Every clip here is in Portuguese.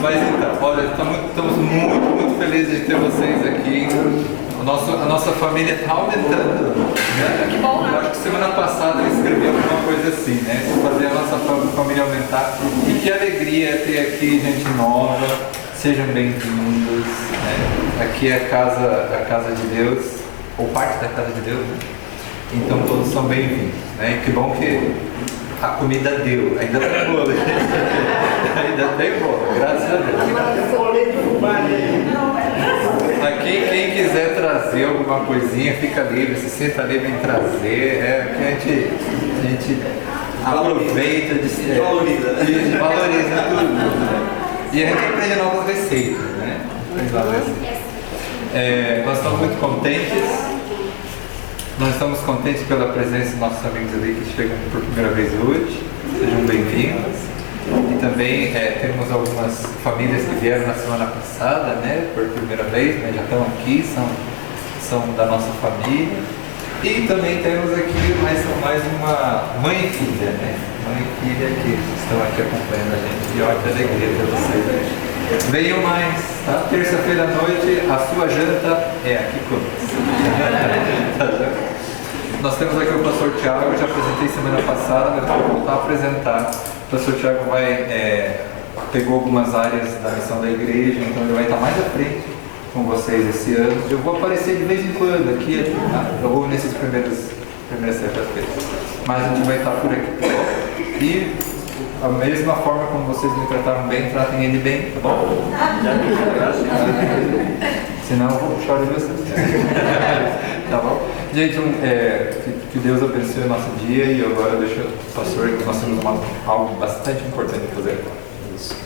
Mas então, olha, estamos muito felizes de ter vocês aqui. A nossa família está aumentando, né? Que bom, né? Eu acho que semana passada eu escrevi alguma coisa assim, né? Fazer a nossa família aumentar. E que alegria ter aqui gente nova. Sejam bem-vindos, né? Aqui é a casa de Deus, ou parte da casa de Deus, né? Então todos são bem-vindos, né? E que bom que a comida deu, ainda tem boa, ainda tem boa, graças a Deus. Aqui quem quiser trazer alguma coisinha, fica livre, se senta livre em trazer, aqui a gente aproveita, valoriza tudo, né? E a gente aprende novas receitas, né? Nós estamos muito contentes. Nós estamos contentes pela presença dos nossos amigos ali que chegam por primeira vez hoje. Sejam bem-vindos. E também temos algumas famílias que vieram na semana passada, né? Por primeira vez, né? Já estão aqui, são da nossa família. E também temos aqui mais uma mãe e filha, né? Mãe e filha que estão aqui acompanhando a gente. E olha que alegria ter vocês. Venham mais, tá? Terça-feira à noite, a sua janta é aqui conosco. Nós temos aqui o pastor Tiago, eu já apresentei semana passada, mas eu vou voltar a apresentar. O pastor Tiago pegou algumas áreas da missão da igreja, então ele vai estar mais à frente com vocês esse ano. Eu vou aparecer de vez em quando aqui, tá? Eu vou nesses primeiras sextas-feiras. Mas a gente vai estar por aqui, tá bom? E a mesma forma como vocês me trataram bem, tratem ele bem, tá bom? Senão eu vou puxar de vocês. Tá bom? Gente, que Deus abençoe o nosso dia e agora deixa o pastor que nós temos algo bastante importante a fazer. Isso.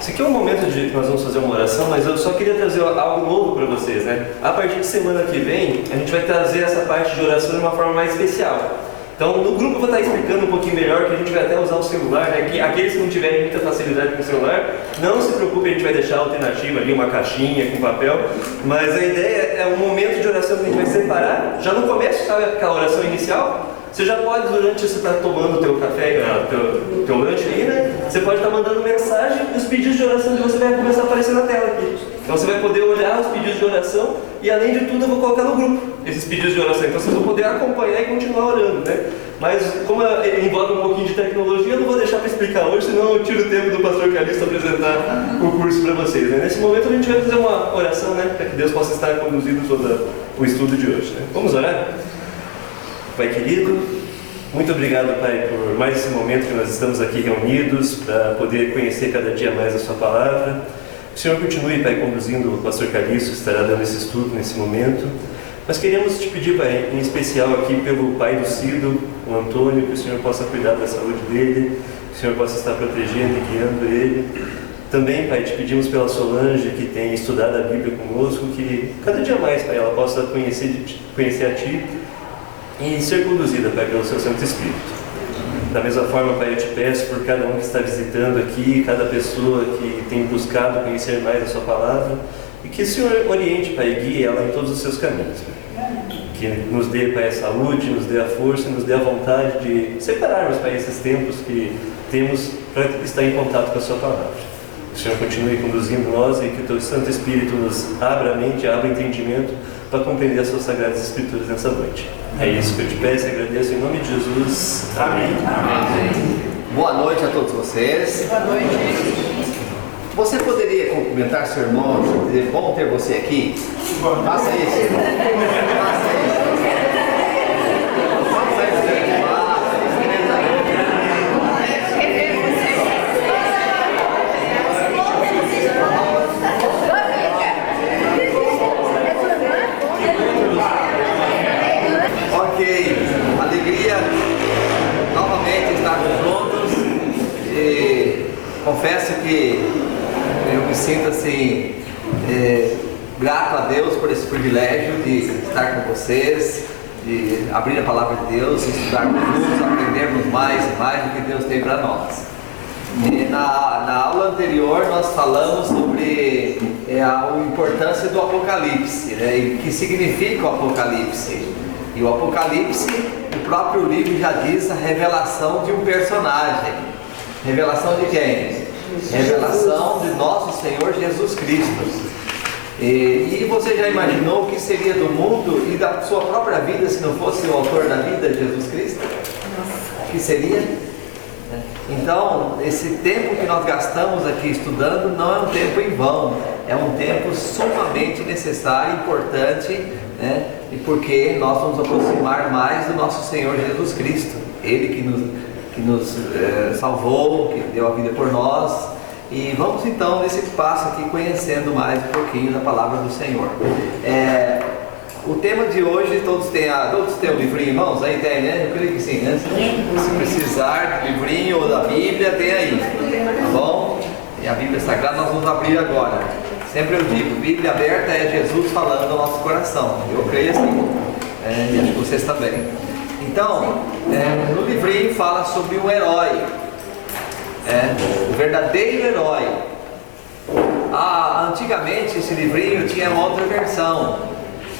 Esse aqui é um momento que nós vamos fazer uma oração, mas eu só queria trazer algo novo para vocês, né? A partir de semana que vem, a gente vai trazer essa parte de oração de uma forma mais especial. Então, no grupo eu vou estar explicando um pouquinho melhor, que a gente vai até usar o celular, né? Que aqueles que não tiverem muita facilidade com o celular, não se preocupe, a gente vai deixar a alternativa ali, uma caixinha com papel, mas a ideia é um momento de oração que a gente vai separar, já no começo, sabe aquela oração inicial? Você já pode, durante você estar tomando o teu café, o teu lanche aí, né? Você pode estar mandando mensagem e os pedidos de oração de você vai começar a aparecer na tela aqui. Então você vai poder olhar os pedidos de oração e, além de tudo, eu vou colocar no grupo esses pedidos de oração. Então vocês vão poder acompanhar e continuar orando, né? Mas como envolve um pouquinho de tecnologia, eu não vou deixar para explicar hoje, senão eu tiro o tempo do pastor Calixto apresentar o curso para vocês, né? Nesse momento a gente vai fazer uma oração, né? Para que Deus possa estar conduzindo todo o estudo de hoje, né? Vamos orar? Pai querido, muito obrigado, Pai, por mais esse momento que nós estamos aqui reunidos para poder conhecer cada dia mais a Sua Palavra. Que o Senhor continue, Pai, conduzindo o pastor Calixto, que estará dando esse estudo nesse momento. Nós queremos te pedir, Pai, em especial aqui pelo pai do Cido, o Antônio, que o Senhor possa cuidar da saúde dele, que o Senhor possa estar protegendo e guiando ele. Também, Pai, te pedimos pela Solange, que tem estudado a Bíblia conosco, que cada dia mais, Pai, ela possa conhecer a Ti e ser conduzida, Pai, pelo Seu Santo Espírito. Da mesma forma, Pai, eu te peço por cada um que está visitando aqui, cada pessoa que tem buscado conhecer mais a Sua Palavra, e que o Senhor oriente, Pai, e guie ela em todos os seus caminhos. Que nos dê, Pai, a saúde, nos dê a força, nos dê a vontade de separarmos, Pai, esses tempos que temos para estar em contato com a Sua Palavra. Que o Senhor continue conduzindo nós e que o Teu Santo Espírito nos abra a mente, abra o entendimento para compreender as Suas Sagradas Escrituras nessa noite. É isso que eu te peço e agradeço em nome de Jesus. Amém. Amém. Boa noite a todos vocês. Boa noite. Você poderia cumprimentar seu irmão e dizer, bom ter você aqui? Faça isso, irmão. Faça isso. Confesso que eu me sinto assim, grato a Deus por esse privilégio de estar com vocês, de abrir a palavra de Deus, estudarmos juntos, aprendermos mais e mais do que Deus tem para nós. E na aula anterior nós falamos sobre a importância do Apocalipse, né, e o que significa o Apocalipse. E o Apocalipse, o próprio livro já diz a revelação de um personagem. Revelação de quem? Revelação de nosso nosso Senhor Jesus Cristo. E você já imaginou o que seria do mundo e da sua própria vida se não fosse o autor da vida, Jesus Cristo? O que seria? Então, esse tempo que nós gastamos aqui estudando não é um tempo em vão, é um tempo sumamente necessário, importante, né? E porque nós vamos aproximar mais do nosso Senhor Jesus Cristo, Ele que nos salvou, que deu a vida por nós. E vamos então nesse passo aqui conhecendo mais um pouquinho da palavra do Senhor. O tema de hoje, todos têm um livrinho em mãos? Aí tem, né? Eu creio que sim, né? Se precisar de livrinho ou da Bíblia, tem aí, tá bom? E a Bíblia Sagrada nós vamos abrir agora. Sempre eu digo, Bíblia aberta é Jesus falando ao nosso coração. Eu creio assim, e acho que vocês também. Então, no livrinho fala sobre um herói. O verdadeiro herói. Antigamente esse livrinho tinha uma outra versão.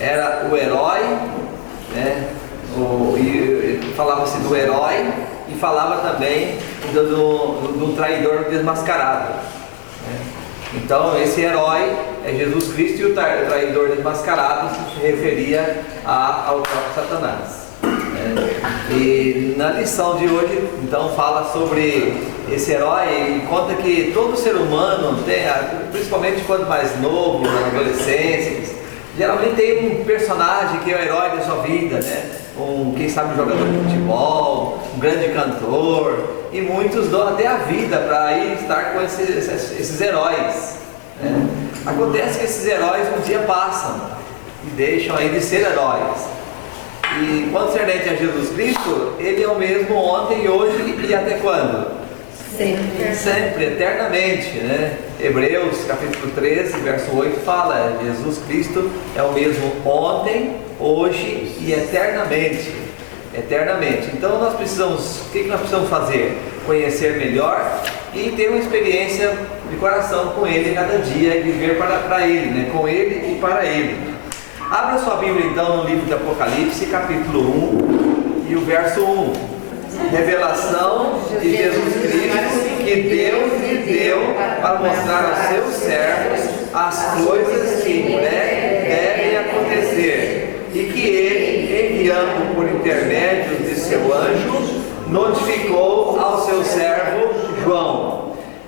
Era o herói, né? Falava-se do herói e falava também do traidor desmascarado, né? Então esse herói é Jesus Cristo e o traidor desmascarado se referia ao próprio Satanás. E na lição de hoje, então, fala sobre esse herói e conta que todo ser humano tem, principalmente quando mais novo, na adolescência, geralmente tem um personagem que é o herói da sua vida, né? Quem sabe um jogador de futebol, um grande cantor, e muitos dão até a vida para ir estar com esses heróis, né? Acontece que esses heróis um dia passam e deixam aí de ser heróis. E quando se remete a Jesus Cristo, Ele é o mesmo ontem, hoje e até quando? Sempre, eternamente, né? Hebreus capítulo 13, verso 8 fala: Jesus Cristo é o mesmo ontem, hoje e eternamente. Eternamente. Então nós precisamos, o que nós precisamos fazer? Conhecer melhor e ter uma experiência de coração com Ele cada dia e viver para Ele, né? Com Ele e para Ele. Abra sua Bíblia então no livro de Apocalipse, capítulo 1 e o verso 1. Revelação de Jesus Cristo que Deus lhe deu para mostrar aos seus servos as coisas que em breve devem acontecer e que Ele, enviando por intermédio de seu anjo, notificou ao seu servo João.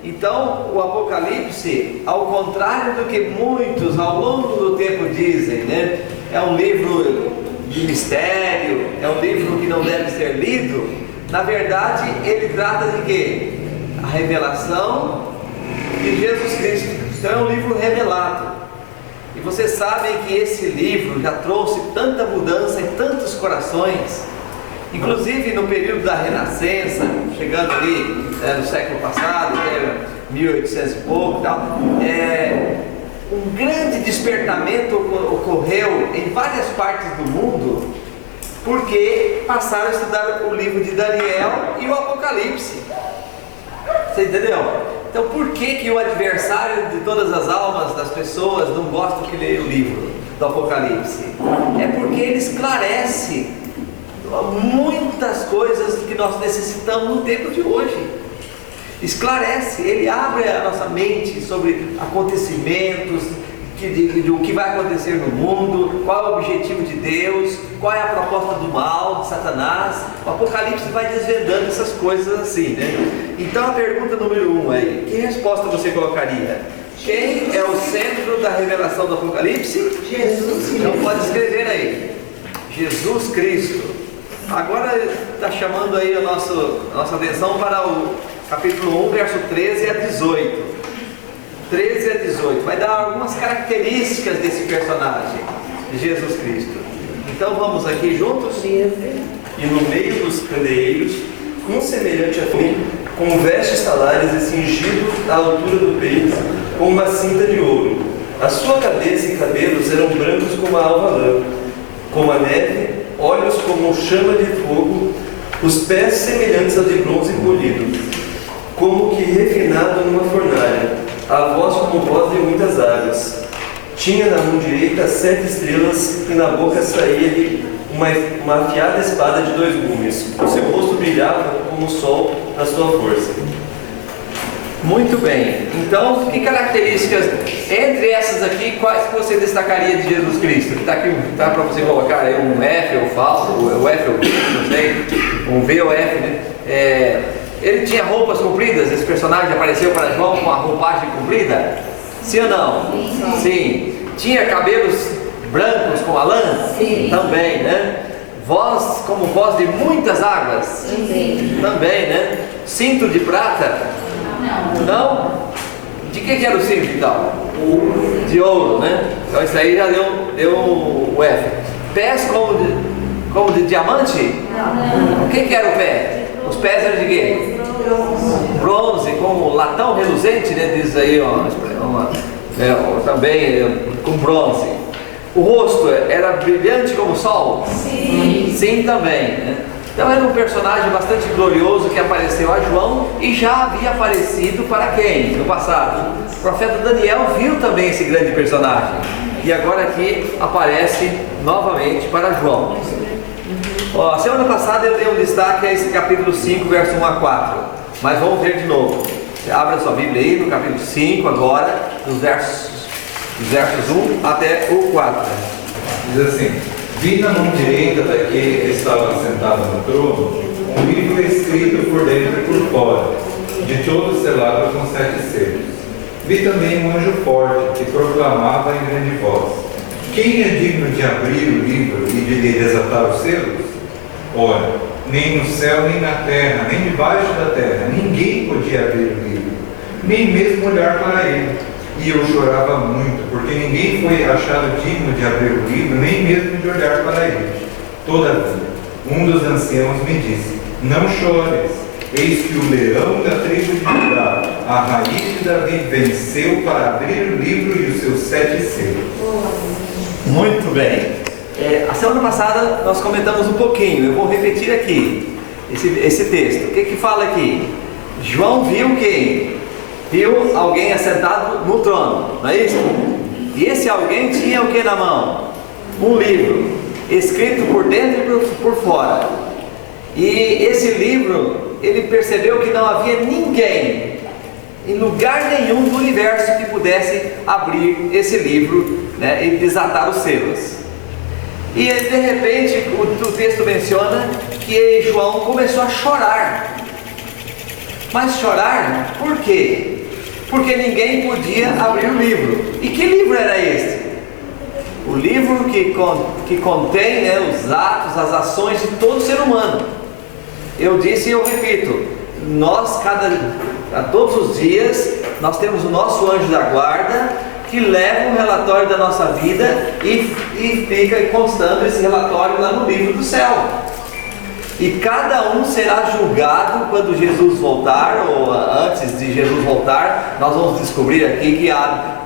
Então, o Apocalipse, ao contrário do que muitos ao longo do tempo dizem, né? É um livro de mistério, é um livro que não deve ser lido. Na verdade, ele trata de quê? A revelação de Jesus Cristo. Então é um livro revelado. E vocês sabem que esse livro já trouxe tanta mudança em tantos corações. Inclusive no período da Renascença, chegando ali no século passado, 1800 e pouco, tal, um grande despertamento ocorreu em várias partes do mundo, porque passaram a estudar o livro de Daniel e o Apocalipse. Você entendeu? Então por que o adversário de todas as almas das pessoas não gosta que leia o livro do Apocalipse? É porque ele esclarece muitas coisas que nós necessitamos no tempo de hoje. Esclarece, ele abre a nossa mente sobre acontecimentos, do que vai acontecer no mundo, qual é o objetivo de Deus, qual é a proposta do mal, de Satanás. O Apocalipse vai desvendando essas coisas assim, né? Então a pergunta número 1 aí, que resposta você colocaria? Quem é o centro da revelação do Apocalipse? Jesus. Então pode escrever aí, Jesus Cristo. Agora está chamando aí a nossa atenção para o capítulo 1, verso 13 a 18. 13 a 18. Vai dar algumas características desse personagem, de Jesus Cristo. Então vamos aqui juntos? E no meio dos candeeiros, um semelhante a filho, com vestes talares e cingido à altura do peito, com uma cinta de ouro. A sua cabeça e cabelos eram brancos como a alva lã, como a neve, olhos como chama de fogo, os pés semelhantes a de bronze polido, como que refinado numa fornalha, a voz como voz de muitas águas. Tinha na mão direita 7 estrelas e na boca saía-lhe uma afiada espada de 2 gumes. O seu rosto brilhava como o sol na sua força. Muito bem. Então, que características, entre essas aqui, quais que você destacaria de Jesus Cristo? Está aqui, tá para você colocar aí um F ou falso, o F ou V, não sei, um V ou F, né? Ele tinha roupas compridas, esse personagem apareceu para João com a roupagem comprida? Sim ou não? Sim. Tinha cabelos brancos como a lã? Sim. Também, né? Voz como voz de muitas águas? Sim. Também, né? Cinto de prata? Não? De que era o cinto então? De ouro, né? Então isso aí já deu o F. Pés como de diamante? Não. O que era o pé? Os pés eram de quê? Bronze, com latão reluzente, né? Diz aí, também com bronze. O rosto era brilhante como o sol? Sim. Sim, também, né? Então era um personagem bastante glorioso que apareceu a João e já havia aparecido para quem? No passado. O profeta Daniel viu também esse grande personagem. E agora aqui aparece novamente para João. A semana passada eu dei um destaque a esse capítulo 5, verso 1 a 4. Mas vamos ver de novo. Você abre a sua Bíblia aí no capítulo 5 agora, dos versos 1 até o 4. Diz assim: vi na mão direita daquele que estava sentado no trono um livro escrito por dentro e por fora, de todo selado com 7 selos. Vi também um anjo forte que proclamava em grande voz: quem é digno de abrir o livro e de lhe desatar os selos? Ora, nem no céu, nem na terra, nem debaixo da terra, ninguém podia abrir o livro, nem mesmo olhar para ele. E eu chorava muito, porque ninguém foi achado digno de abrir o livro, nem mesmo de olhar para ele. Todavia, um dos anciãos me disse: não chores, eis que o leão da tribo de Judá, a raiz de Davi, venceu para abrir o livro e os seus 7 selos. Muito bem. A semana passada nós comentamos um pouquinho, eu vou repetir aqui esse texto. O que fala aqui? João viu quem? Viu alguém assentado no trono, não é isso? E esse alguém tinha o que na mão? Um livro, escrito por dentro e por fora. E esse livro, ele percebeu que não havia ninguém, em lugar nenhum do universo, que pudesse abrir esse livro, né, e desatar os selos. E de repente o texto menciona que João começou a chorar. Mas chorar por quê? Porque ninguém podia abrir o livro. E que livro era este? O livro que contém, né, os atos, as ações de todo ser humano. Eu disse e eu repito, nós todos os dias nós temos o nosso anjo da guarda que leva um relatório da nossa vida e fica constando esse relatório lá no livro do céu. E cada um será julgado quando Jesus voltar, ou antes de Jesus voltar. Nós vamos descobrir aqui que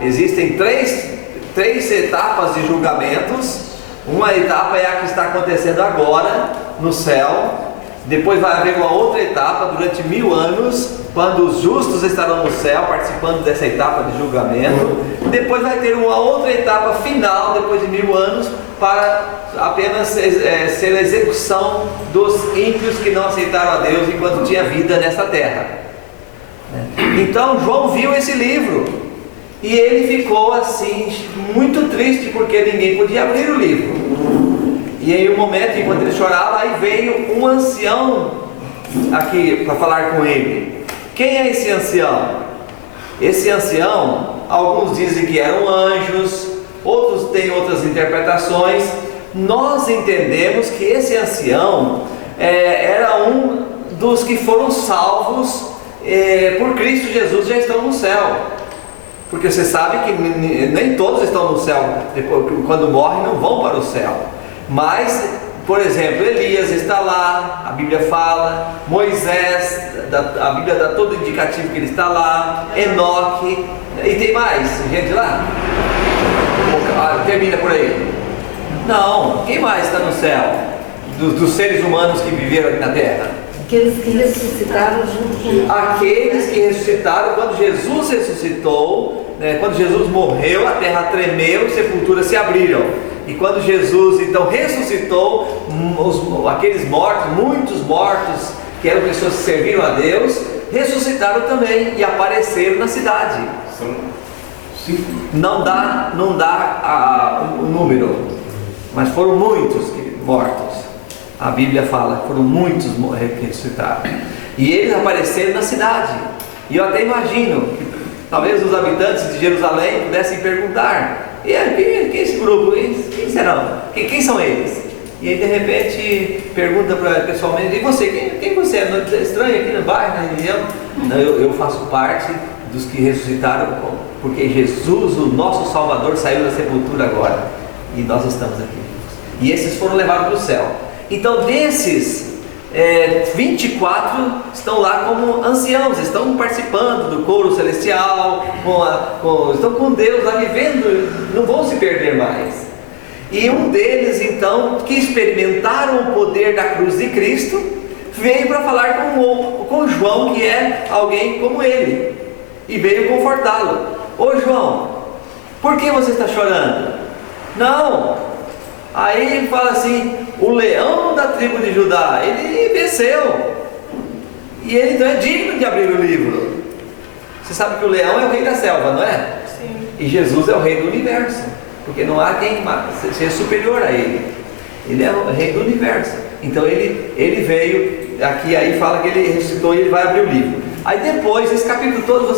existem três etapas de julgamentos. Uma etapa é a que está acontecendo agora no céu. Depois vai haver uma outra etapa durante 1000 anos, quando os justos estarão no céu participando dessa etapa de julgamento. Depois vai ter uma outra etapa final, depois de 1000 anos, para apenas ser a execução dos ímpios que não aceitaram a Deus enquanto tinha vida nesta terra. Então João viu esse livro e ele ficou assim muito triste, porque ninguém podia abrir o livro. E aí um momento, enquanto ele chorava, aí veio um ancião aqui para falar com ele. Quem é esse ancião? Esse ancião, alguns dizem que eram anjos, outros têm outras interpretações. Nós entendemos que esse ancião era um dos que foram salvos por Cristo Jesus, já estão no céu. Porque você sabe que nem todos estão no céu, depois, quando morrem não vão para o céu. Mas, por exemplo, Elias está lá, a Bíblia fala, Moisés, a Bíblia dá todo indicativo que ele está lá, Enoque, e tem mais gente lá? Termina por aí. Não, quem mais está no céu? Dos seres humanos que viveram aqui na terra? Aqueles que ressuscitaram junto com... Aqueles que ressuscitaram quando Jesus ressuscitou, né, quando Jesus morreu, a terra tremeu e sepulturas se abriram. E quando Jesus então ressuscitou, aqueles mortos, muitos mortos, que eram pessoas que serviram a Deus, ressuscitaram também e apareceram na cidade. Não dá o número, mas foram muitos mortos. A Bíblia fala que foram muitos que ressuscitaram. E eles apareceram na cidade. E eu até imagino que talvez os habitantes de Jerusalém pudessem perguntar: quem é esse grupo? Quem serão? Quem são eles? E aí de repente pergunta pessoalmente: e você? Quem você é? É estranho aqui no bairro, na região? Não, eu faço parte dos que ressuscitaram, porque Jesus, o nosso Salvador, saiu da sepultura agora. E nós estamos aqui. E esses foram levados para o céu. Então desses 24 estão lá como anciãos, estão participando do coro celestial, estão com Deus lá vivendo, não vão se perder mais. E um deles então, que experimentaram o poder da cruz de Cristo, veio para falar com João, que é alguém como ele, e veio confortá-lo. Ô João, por que você está chorando? Não. Aí ele fala assim: o leão da tribo de Judá, ele venceu, e ele então é digno de abrir o livro. Você sabe que o leão é o rei da selva, não é? Sim. E Jesus é o rei do universo, porque não há quem seja superior a ele. Ele é o rei do universo. Então ele veio aqui, aí fala que ele ressuscitou e ele vai abrir o livro. Aí depois, esse capítulo todo,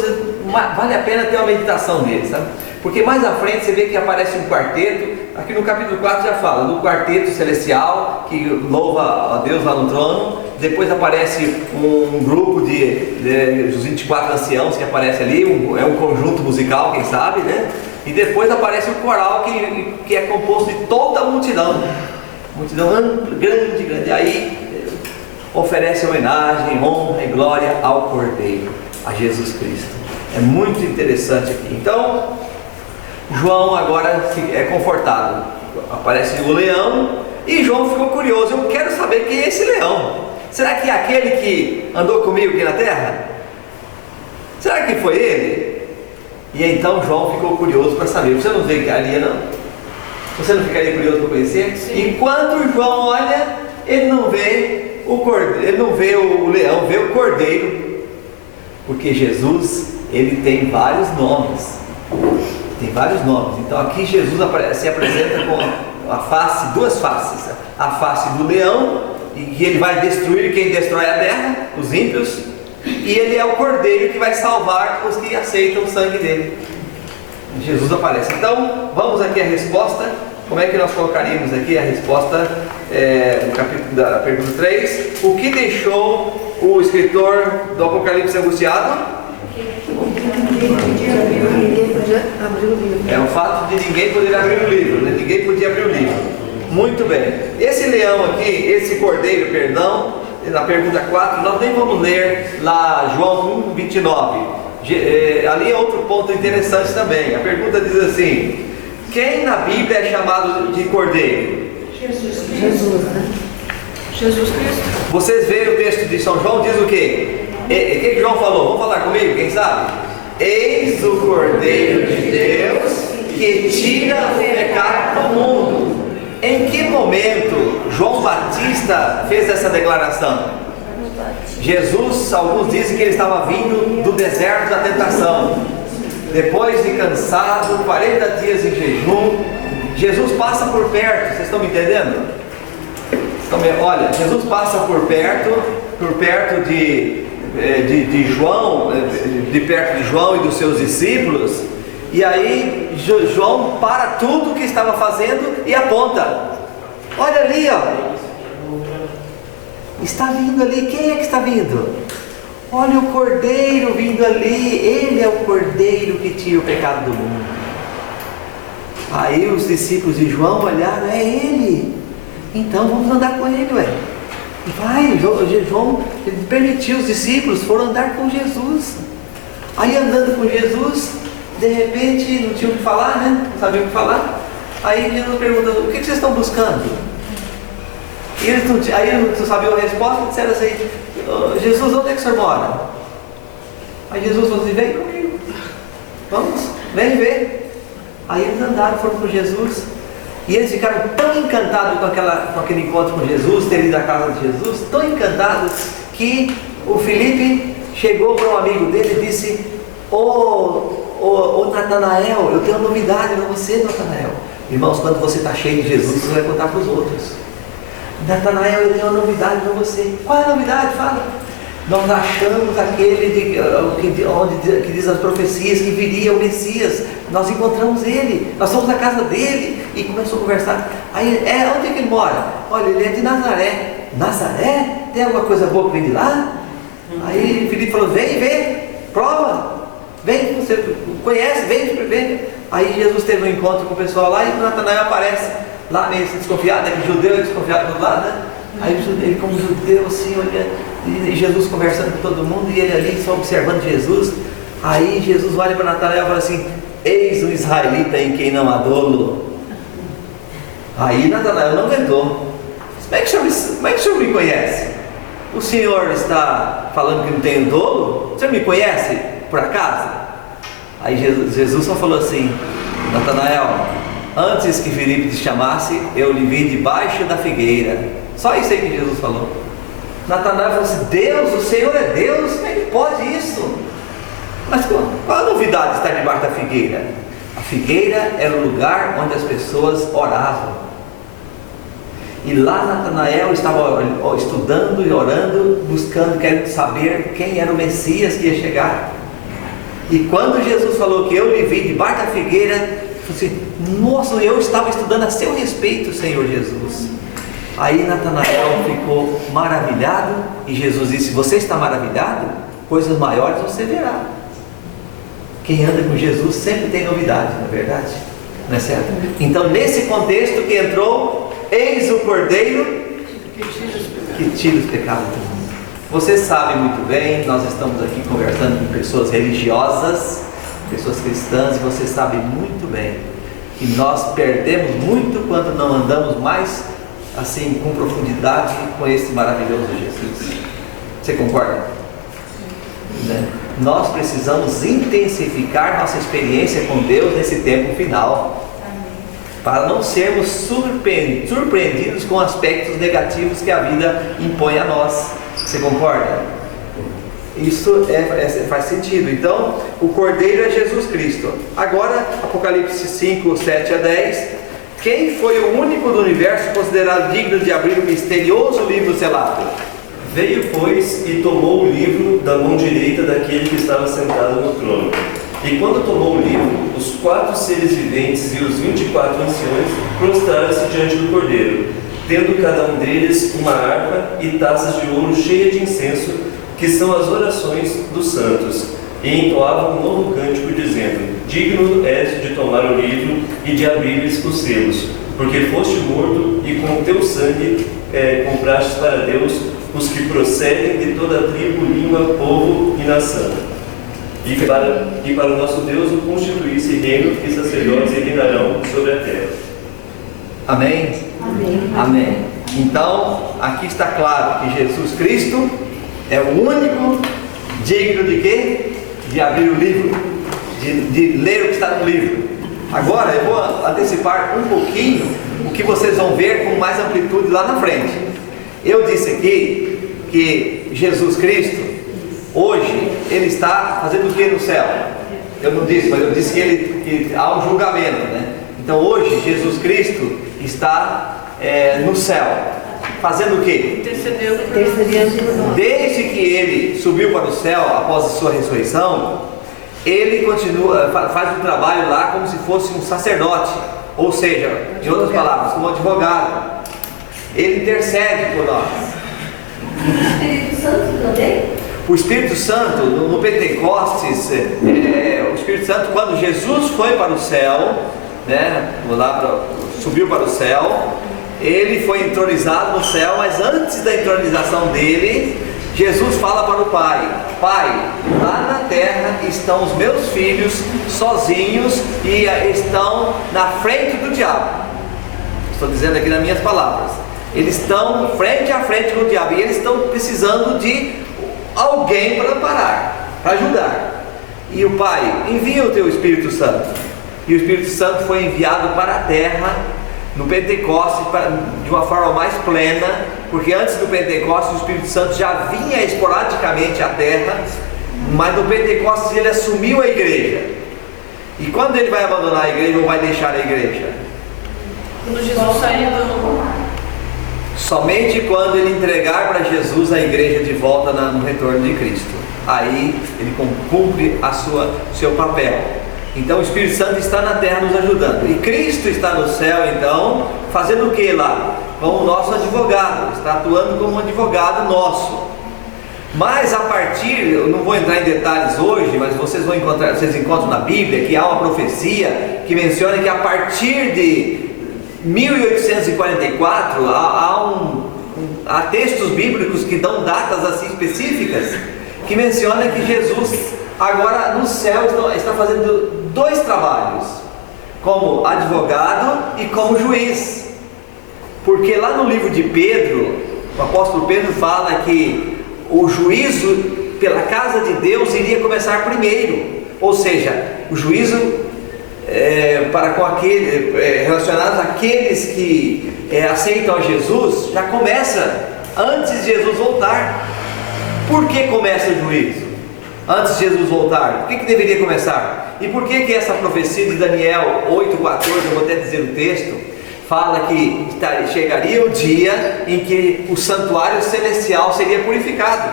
vale a pena ter uma meditação nele, sabe? Porque mais à frente você vê que aparece um quarteto. Aqui no capítulo 4 já fala do quarteto celestial que louva a Deus lá no trono. Depois aparece um grupo dos 24 anciãos que aparece ali, é um conjunto musical, quem sabe, né? E depois aparece o coral que é composto de toda a multidão grande. Aí oferece homenagem, honra e glória ao Cordeiro, a Jesus Cristo. É muito interessante aqui. Então João agora é confortado. Aparece o leão e João ficou curioso: eu quero saber quem é esse leão. Será que é aquele que andou comigo aqui na terra? Será que foi ele? E então João ficou curioso para saber. Você não ficaria, não? Você não ficaria curioso para conhecer? Sim. E quando João olha, ele não vê o cordeiro, ele não vê o leão, vê o cordeiro, porque Jesus, ele tem vários nomes. Tem vários nomes. Então aqui Jesus se apresenta com a face, duas faces: a face do leão, e que ele vai destruir quem destrói a terra, os ímpios, e ele é o cordeiro que vai salvar os que aceitam o sangue dele. Jesus aparece. Então vamos aqui a resposta. Como é que nós colocaríamos aqui a resposta no capítulo da pergunta 3? O que deixou o escritor do Apocalipse angustiado? É o fato de ninguém poder abrir o livro, né? Ninguém podia abrir o livro. Muito bem. Esse leão aqui, esse cordeiro, perdão, na pergunta 4, nós nem vamos ler lá João 1:29. Ali é outro ponto interessante também. A pergunta diz assim: quem na Bíblia é chamado de cordeiro? Jesus, né? Jesus Cristo. Vocês veem o texto de São João, diz o quê? O que João falou? Vamos falar comigo, quem sabe? Eis o Cordeiro de Deus que tira o pecado do mundo. Em que momento João Batista fez essa declaração? Jesus, alguns dizem que ele estava vindo do deserto da tentação. Depois de cansado, 40 dias em jejum, Jesus passa por perto. Vocês estão me entendendo? Olha, Jesus passa por perto de João, de perto de João e dos seus discípulos, e aí João para tudo o que estava fazendo e aponta: olha ali, ó, está vindo ali. Quem é que está vindo? Olha o cordeiro vindo ali. Ele é o cordeiro que tira o pecado do mundo. Aí os discípulos de João olharam: é ele, então vamos andar com ele, ué. Vai, João permitiu, os discípulos foram andar com Jesus. Aí andando com Jesus, de repente não tinha o que falar, né? Não sabia o que falar. Aí Jesus perguntou: o que vocês estão buscando? E eles não sabiam a resposta, disseram assim: Jesus, onde é que o senhor mora? Aí Jesus falou assim: vem comigo, vamos, vem ver. Aí eles andaram, foram com Jesus. E eles ficaram tão encantados com aquele encontro com Jesus, ter ido à casa de Jesus, tão encantados, que o Felipe chegou para um amigo dele e disse: Ô Natanael, eu tenho uma novidade para você, Natanael. Irmãos, quando você está cheio de Jesus, você vai contar para os outros. Natanael, eu tenho uma novidade para você. Qual é a novidade? Fala. Nós achamos aquele que diz as profecias que viria o Messias. Nós encontramos ele, nós fomos na casa dele e começou a conversar. Aí, onde é que ele mora? Olha, ele é de Nazaré. Nazaré? Tem alguma coisa boa que vem de lá? Aí Filipe falou: vem, prova, vem, você conhece, vem. Aí Jesus teve um encontro com o pessoal lá e Natanael aparece lá meio desconfiado, né? Que judeu é desconfiado do lado, né? Aí ele como judeu assim, olha, e Jesus conversando com todo mundo e ele ali só observando Jesus. Aí Jesus olha para Natanael e fala assim: eis um israelita em quem não há dolo. Aí Natanael não aguentou. Como é que o senhor me conhece? O senhor está falando que não tem dolo? O senhor me conhece por acaso? Aí Jesus só falou assim: Natanael, antes que Filipe te chamasse, eu lhe vi debaixo da figueira. Só isso aí que Jesus falou. Natanael falou assim: Deus, o Senhor é Deus, como é que pode isso? Mas qual a novidade de estar debaixo da figueira? A figueira era o lugar onde as pessoas oravam. E lá Natanael estava estudando e orando, buscando, querendo saber quem era o Messias que ia chegar. E quando Jesus falou que eu lhe vi debaixo da figueira, ele falou assim: nossa, eu estava estudando a seu respeito, Senhor Jesus. Aí Natanael ficou maravilhado e Jesus disse: você está maravilhado? Coisas maiores você verá. Quem anda com Jesus sempre tem novidade, não é verdade? Não é certo? Então, nesse contexto que entrou, eis o Cordeiro que tira os pecados do mundo. Você sabe muito bem, nós estamos aqui conversando com pessoas religiosas, pessoas cristãs, e você sabe muito bem que nós perdemos muito quando não andamos mais assim com profundidade com esse maravilhoso Jesus. Você concorda? Né? Nós precisamos intensificar nossa experiência com Deus nesse tempo final, para não sermos surpreendidos com aspectos negativos que a vida impõe a nós. Você concorda? Isso faz sentido. Então, o Cordeiro é Jesus Cristo. Agora, Apocalipse 5, 7 a 10. Quem foi o único do universo considerado digno de abrir o misterioso livro selado? Veio, pois, e tomou o livro da mão direita daquele que estava sentado no trono. E quando tomou o livro, os 4 seres viventes e os 24 anciões prostraram-se diante do Cordeiro, tendo cada um deles uma harpa e taças de ouro cheias de incenso, que são as orações dos santos, e entoavam um novo cântico, dizendo: digno és de tomar o livro e de abrir-lhes os selos, porque foste morto e com o teu sangue comprastes para Deus os que procedem de toda a tribo, língua, povo e nação. E para o nosso Deus o constituísse reino e sacerdotes e reinarão sobre a terra. Amém? Amém. Amém. Então, aqui está claro que Jesus Cristo é o único digno de quê? De abrir o livro, de ler o que está no livro. Agora eu vou antecipar um pouquinho o que vocês vão ver com mais amplitude lá na frente. Eu disse aqui que Jesus Cristo, hoje, Ele está fazendo o que no céu? Eu não disse, mas eu disse que há um julgamento, né? Então hoje, Jesus Cristo está no céu, fazendo o quê? Intercedeu por Intercedendo. Desde que Ele subiu para o céu, após a sua ressurreição, Ele continua, faz um trabalho lá como se fosse um sacerdote, ou seja, em outras palavras, como advogado. Ele intercede por nós. O Espírito Santo também? O Espírito Santo, no Pentecostes, o Espírito Santo, quando Jesus foi para o céu, né, subiu para o céu, Ele foi entronizado no céu, mas antes da entronização dele, Jesus fala para o Pai: Pai, lá na terra estão os meus filhos sozinhos e estão na frente do diabo. Estou dizendo aqui nas minhas palavras. Eles estão frente a frente com o diabo e eles estão precisando de alguém para amparar, para ajudar. E o Pai envia o teu Espírito Santo. E o Espírito Santo foi enviado para a terra no Pentecostes de uma forma mais plena, porque antes do Pentecostes o Espírito Santo já vinha esporadicamente à terra, mas no Pentecostes ele assumiu a igreja. E quando ele vai abandonar a igreja ou vai deixar a igreja? Quando Jesus sair do... Somente quando ele entregar para Jesus a igreja de volta no retorno de Cristo. Aí ele cumpre seu papel. Então o Espírito Santo está na terra nos ajudando. E Cristo está no céu, então, fazendo o que lá? Como nosso advogado. Está atuando como um advogado nosso. Mas a partir, eu não vou entrar em detalhes hoje, mas vocês encontram na Bíblia que há uma profecia que menciona que a partir de 1844 há textos bíblicos que dão datas assim específicas que mencionam que Jesus agora no céu está fazendo dois trabalhos, como advogado e como juiz. Porque lá no livro de Pedro, o apóstolo Pedro fala que o juízo pela casa de Deus iria começar primeiro, ou seja, o juízo relacionado àqueles que aceitam a Jesus já começa antes de Jesus voltar. Por que começa o juízo antes de Jesus voltar? Por que deveria começar? E por que essa profecia de Daniel 8,14, eu vou até dizer o texto, fala que chegaria o dia em que o santuário celestial seria purificado?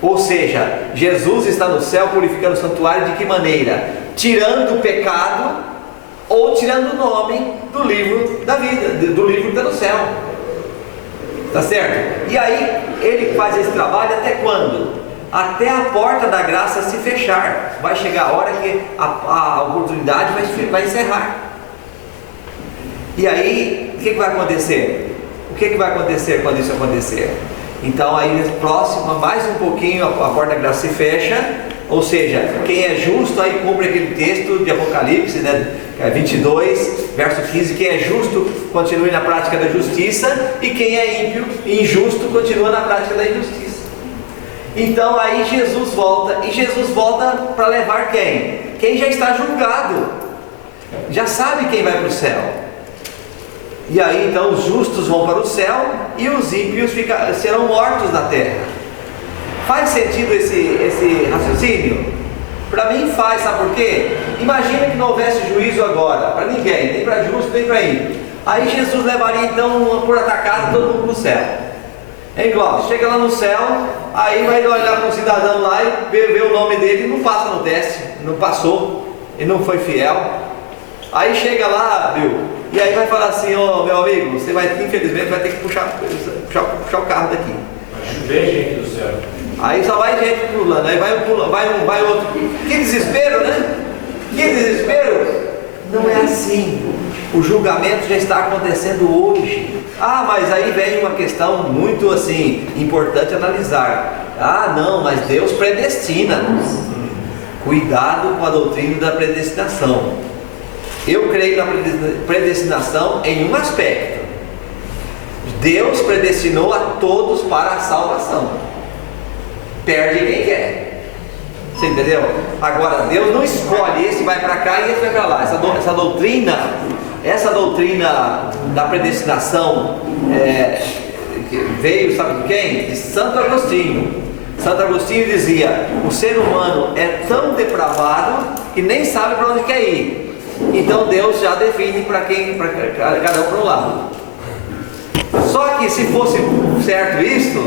Ou seja, Jesus está no céu purificando o santuário de que maneira? Tirando o pecado ou tirando o nome do livro da vida, do livro que está no céu. Tá certo? E aí ele faz esse trabalho até quando? Até a porta da graça se fechar. Vai chegar a hora que a oportunidade vai encerrar. E aí, o que vai acontecer? O que vai acontecer quando isso acontecer? Então aí próxima, mais um pouquinho, a porta da graça se fecha. Ou seja, quem é justo, aí cumpre aquele texto de Apocalipse, 22, verso 15, quem é justo continue na prática da justiça, e quem é ímpio e injusto continua na prática da injustiça. Então aí Jesus volta, e Jesus volta para levar quem? Quem já está julgado, já sabe quem vai para o céu. E aí então os justos vão para o céu e os ímpios serão mortos na terra. Faz sentido esse raciocínio? Para mim faz, sabe por quê? Imagina que não houvesse juízo agora, para ninguém, nem para justo, nem para ímpio. Aí Jesus levaria então por atacado todo mundo para o céu. É igual, chega lá no céu, aí vai olhar para um cidadão lá e ver o nome dele e não passa no teste, não passou, ele não foi fiel. Aí chega lá, viu? E aí vai falar assim: ô meu amigo, você infelizmente vai ter que puxar o carro daqui. Vem gente do céu. Aí só vai gente pulando, aí vai outro. Que desespero, né? Que desespero! Não é assim. O julgamento já está acontecendo hoje. Ah, mas aí vem uma questão muito assim importante analisar. Ah, não, mas Deus predestina. Cuidado com a doutrina da predestinação. Eu creio na predestinação em um aspecto. Deus predestinou a todos para a salvação. Perde quem quer. Você entendeu? Agora, Deus não escolhe, esse vai para cá e esse vai para lá. Essa doutrina da predestinação veio, sabe de quem? De Santo Agostinho. Santo Agostinho dizia: o ser humano é tão depravado que nem sabe para onde quer ir. Então Deus já define para cada um para um lado. Só que se fosse certo isso,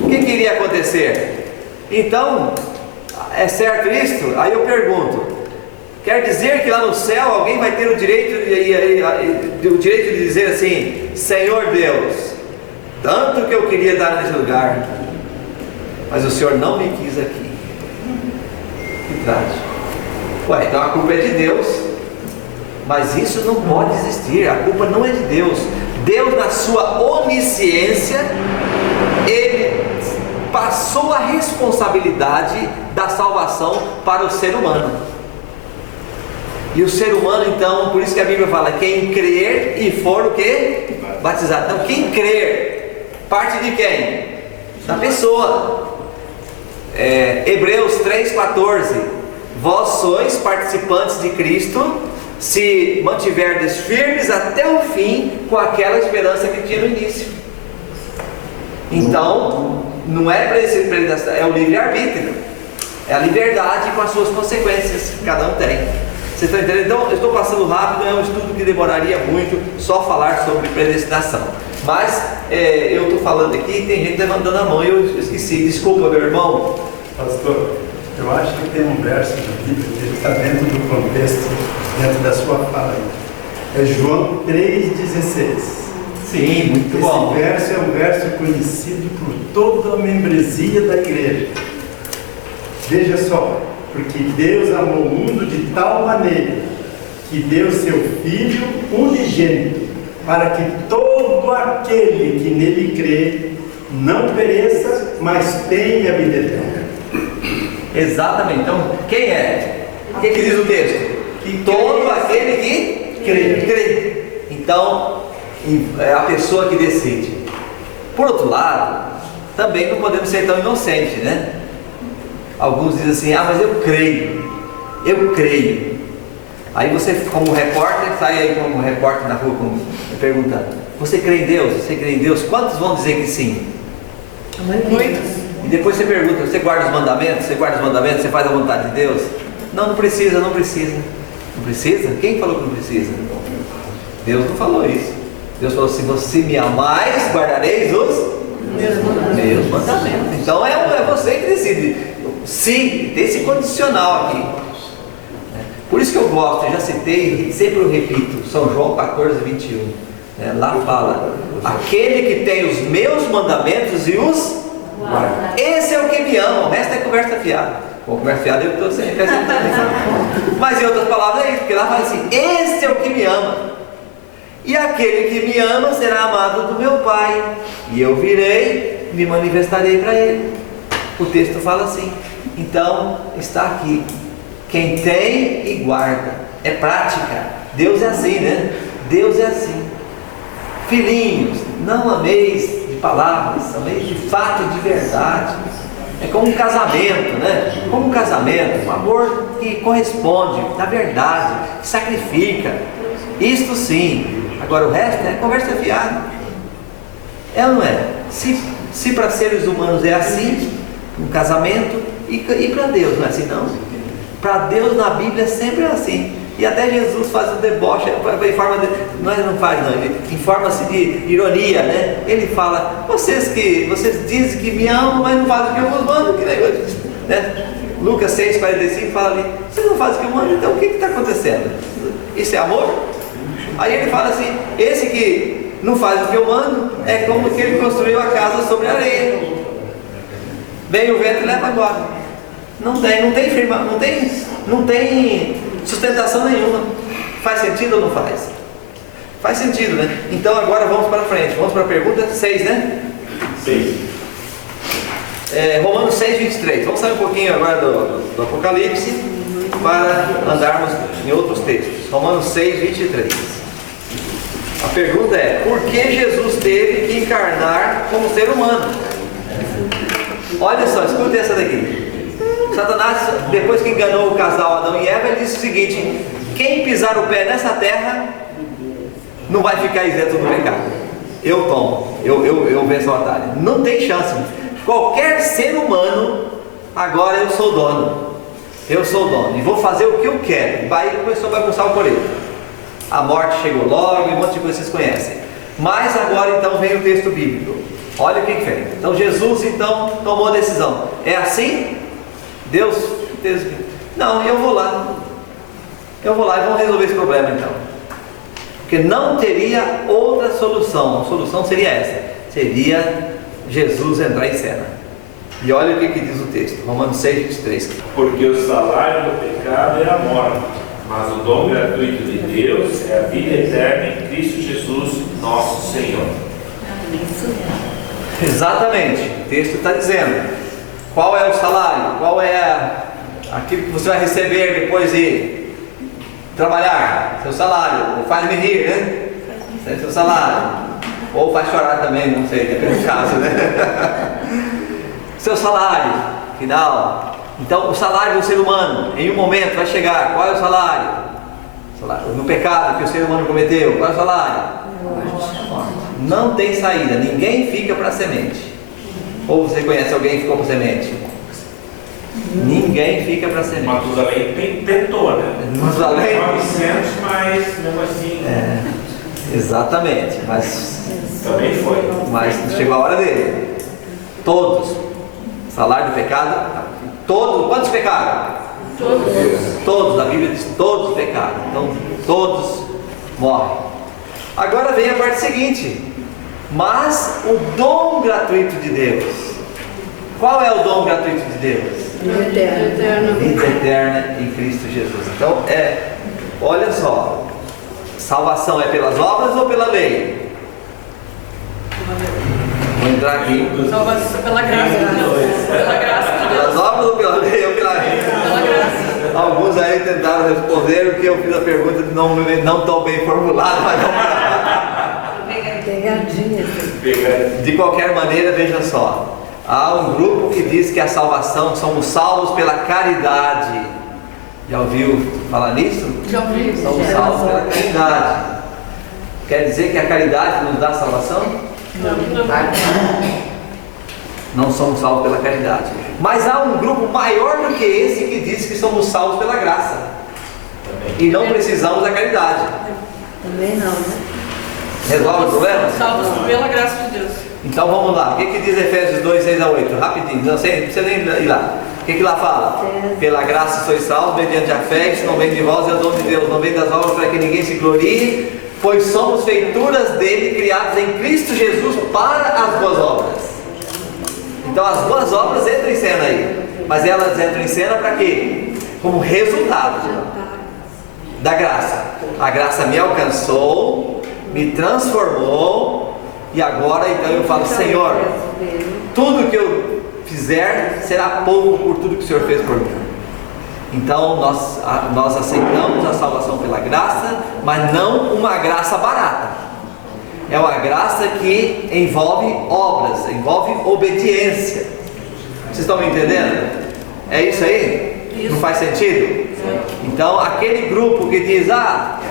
o que iria acontecer? Então, é certo isso? Aí eu pergunto: quer dizer que lá no céu alguém vai ter o direito de dizer assim: Senhor Deus, tanto que eu queria dar nesse lugar, mas o Senhor não me quis aqui? Que trágico. Ué, então a culpa é de Deus. Mas isso não pode existir, a culpa não é de Deus. Deus, na sua onisciência, Ele passou a responsabilidade da salvação para o ser humano. E o ser humano, então, por isso que a Bíblia fala: quem crer e for o quê? Batizado. Então, quem crer, parte de quem? Da pessoa. Hebreus 3,14: vós sois participantes de Cristo, se mantiverdes firmes até o fim, com aquela esperança que tinha no início. Então, não é predestinação, é o livre-arbítrio. É a liberdade com as suas consequências que cada um tem. Vocês estão entendendo? Então, eu estou passando rápido, é um estudo que demoraria muito só falar sobre predestinação. Mas eu estou falando aqui e tem gente levantando a mão e eu esqueci. Desculpa, meu irmão. Pastor, eu acho que tem um verso da Bíblia que está dentro do contexto, dentro da sua fala. É João 3,16. Sim, muito bom. Esse verso é um verso conhecido por toda a membresia da igreja. Veja só, porque Deus amou o mundo de tal maneira que deu seu Filho unigênito, para que todo aquele que nele crê não pereça, mas tenha vida eterna. Exatamente. Então, quem é? O que diz o texto? Que todo aquele que crê. Então, é a pessoa que decide. Por outro lado, também não podemos ser tão inocentes, né? Alguns dizem assim, mas eu creio. Aí você, como repórter, sai aí como repórter na rua perguntando, você crê em Deus? Você crê em Deus? Quantos vão dizer que sim? Muitos. E depois você pergunta, você guarda os mandamentos? Você guarda os mandamentos? Você faz a vontade de Deus? Não precisa. Não precisa? Quem falou que não precisa? Deus não falou isso. Deus falou assim, se me amais, guardareis os meus mandamentos. Então é você que decide. Sim, tem esse condicional aqui. Por isso que eu gosto, eu já citei, sempre eu repito, São João 14:21. Lá fala, aquele que tem os meus mandamentos e os guarda. Esse é o que me ama, o resto é conversa fiada. Conversa fiada eu estou sempre mas em outras palavras é isso, porque lá fala assim, esse é o que me ama. E aquele que me ama será amado do meu Pai, e eu virei, me manifestarei para ele. O texto fala assim. Então, está aqui. Quem tem e guarda. É prática. Deus é assim, né? Deus é assim. Filhinhos, não ameis de palavras, ameis de fato e de verdade. É como um casamento, né? Como um casamento, um amor que corresponde, na verdade, que sacrifica. Isto sim. Agora o resto é conversa fiada. É ou não é? Se para seres humanos é assim, um casamento, e para Deus não é assim não? Para Deus na Bíblia sempre é assim. E até Jesus faz um deboche em forma de, não faz não, em forma-se de ironia, né? Ele fala, vocês dizem que me amam, mas não fazem o que eu vos mando, que negócio, né? Lucas 6:45 fala ali, vocês não fazem o que eu mando, então o que está acontecendo? Isso é amor? Aí ele fala assim, esse que não faz o que eu mando, é como que ele construiu a casa sobre a areia. Vem o vento e leva embora. Não tem sustentação nenhuma. Faz sentido ou não faz? Faz sentido, né? Então agora vamos para frente. Vamos para a pergunta 6, né? 6. Romanos 6:23. Vamos sair um pouquinho agora do Apocalipse para andarmos em outros textos. Romanos 6:23. A pergunta é, por que Jesus teve que encarnar como ser humano? Olha só, escute essa daqui. Satanás, depois que enganou o casal Adão e Eva, ele disse o seguinte, quem pisar o pé nessa terra não vai ficar isento do pecado. Eu tomo, eu venço a batalha. Não tem chance. Qualquer ser humano, agora eu sou dono. Eu sou dono e vou fazer o que eu quero. Aí começou a bagunçar o coreto. A morte chegou logo e um monte de coisa vocês conhecem. Mas agora então vem o texto bíblico. Olha o que fez. Então Jesus então tomou a decisão. É assim? Deus, não, eu vou lá e vamos resolver esse problema então. Porque não teria outra solução. A solução seria essa. Seria Jesus entrar em cena. E olha o que diz o texto. Romanos 6:23. Porque o salário do pecado é a morte, mas o dom gratuito de Deus é a vida eterna em Cristo Jesus, nosso Senhor. Exatamente, o texto está dizendo qual é o salário, qual é aquilo que você vai receber depois de trabalhar, seu salário, faz-me rir, né? Esse é seu salário, ou faz chorar também, não sei, depende do caso, né? Seu salário final. Então o salário do ser humano em um momento vai chegar. Qual é o salário? No pecado que o ser humano cometeu, qual é o salário? Não tem saída, ninguém fica para semente. Ou você conhece alguém que ficou para semente? Ninguém fica para sempre. Matusalém tentou, né? Matusalém? 900, mas mesmo assim. Exatamente, mas Também foi. chegou a hora dele. Todos. Salário do pecado. Todos. Quantos pecaram? Todos. A Bíblia diz todos pecaram. Então todos morrem. Agora vem a parte seguinte. Mas o dom gratuito de Deus. Qual é o dom gratuito de Deus? Vida eterna. Vida eterna em Cristo Jesus. Então olha só. Salvação é pelas obras ou pela lei? Vou entrar aqui. Salvação pela graça de Deus. Pela graça de Deus. Pelas obras ou pela lei ou pela lei? Pela graça. Alguns aí tentaram responder porque eu fiz a pergunta não tão bem formulada, mas não. Pegadinha. De qualquer maneira, veja só. Há um grupo que diz que a salvação, somos salvos pela caridade. Já ouviu falar nisso? Já ouvi. Somos salvos pela caridade. Quer dizer que a caridade nos dá salvação? Não somos salvos pela caridade. Mas há um grupo maior do que esse que diz que somos salvos pela graça. E não precisamos da caridade. Também não, né? Resolve o problema? Salvos pela graça de Deus. Então vamos lá. O que diz Efésios 2, 6 a 8? Rapidinho, não precisa nem ir lá. O que lá fala? Pela graça sois salvos, mediante a fé, isso não vem de vós, é o dom de Deus, não vem das obras para que ninguém se glorie, pois somos feituras dele, criados em Cristo Jesus para as boas obras. Então as boas obras entram em cena aí, mas elas entram em cena para quê? Como resultado da graça. A graça me alcançou, me transformou, e agora então eu falo, Senhor, tudo que eu fizer será pouco por tudo que o Senhor fez por mim. Então nós aceitamos a salvação pela graça, mas não uma graça barata. É uma graça que envolve obras, envolve obediência. Vocês estão me entendendo? É isso aí? Isso. Não faz sentido? Então aquele grupo que diz,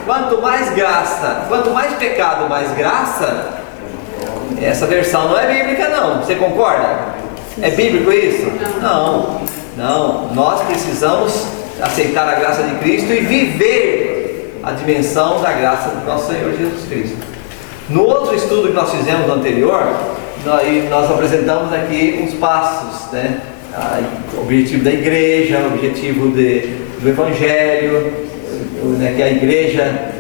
quanto mais graça, quanto mais pecado, mais graça, essa versão não é bíblica não, você concorda? É bíblico isso? Não. Nós precisamos aceitar a graça de Cristo e viver a dimensão da graça do nosso Senhor Jesus Cristo. No outro estudo que nós fizemos no anterior, nós apresentamos aqui uns passos, né? O objetivo da igreja, o objetivo do evangelho, né? Que a igreja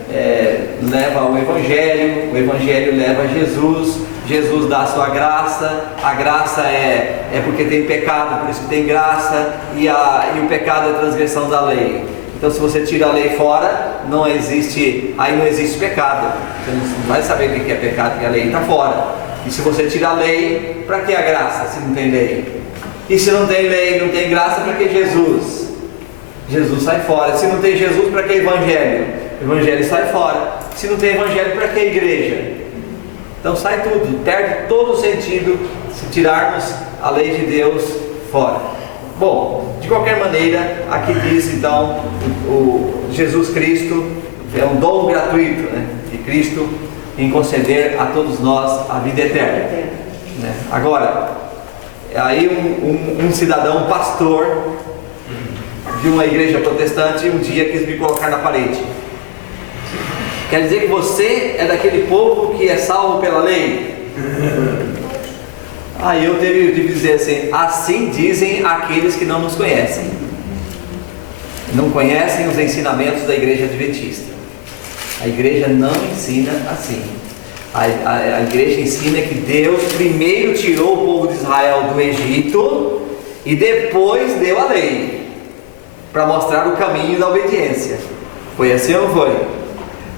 leva ao evangelho, o evangelho leva a Jesus. Jesus dá a sua graça, a graça é porque tem pecado, por isso que tem graça, e o pecado é a transgressão da lei. Então se você tira a lei fora, aí não existe pecado. Você não vai saber o que é pecado, porque a lei está fora. E se você tira a lei, para que a graça se não tem lei? E se não tem lei, não tem graça, para que Jesus? Jesus sai fora. Se não tem Jesus, para que evangelho? O evangelho sai fora. Se não tem evangelho, para que igreja? Então sai tudo, perde todo o sentido se tirarmos a lei de Deus fora. Bom, de qualquer maneira, aqui diz então, o Jesus Cristo é um dom gratuito, né, de Cristo em conceder a todos nós a vida eterna. Né? Agora, aí um cidadão, um pastor de uma igreja protestante, um dia quis me colocar na parede. Quer dizer que você é daquele povo que é salvo pela lei? Aí eu devo dizer assim dizem aqueles que não nos conhecem. Não conhecem os ensinamentos da igreja adventista. A igreja não ensina assim. A igreja ensina que Deus primeiro tirou o povo de Israel do Egito e depois deu a lei, para mostrar o caminho da obediência. Foi assim ou não foi?